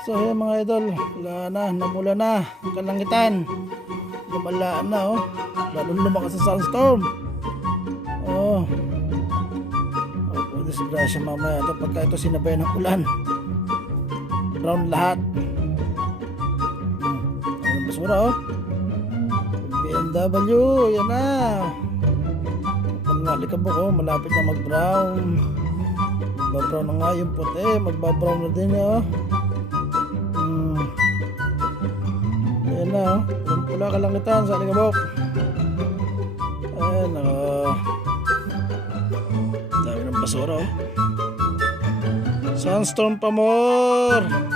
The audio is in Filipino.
So ayan mga idol, wala na, namula na ang kalangitan. Lumalaan na oh. Lalong lumakas sa sunstorm. Oh. Oh, disgrasya mamaya ito pagka ito sinabay ng ulan. Brown lahat. Ang basura oh. BMW, yan na. Pagnalikabok oh, malapit na mag-brown. Magbabrown na nga yung puti, magbabrown na din oh. Ayan na oh, yung pula kalangitan sa alikabok. Ayan oh. Dami ng basura oh. Sunstorm pa more.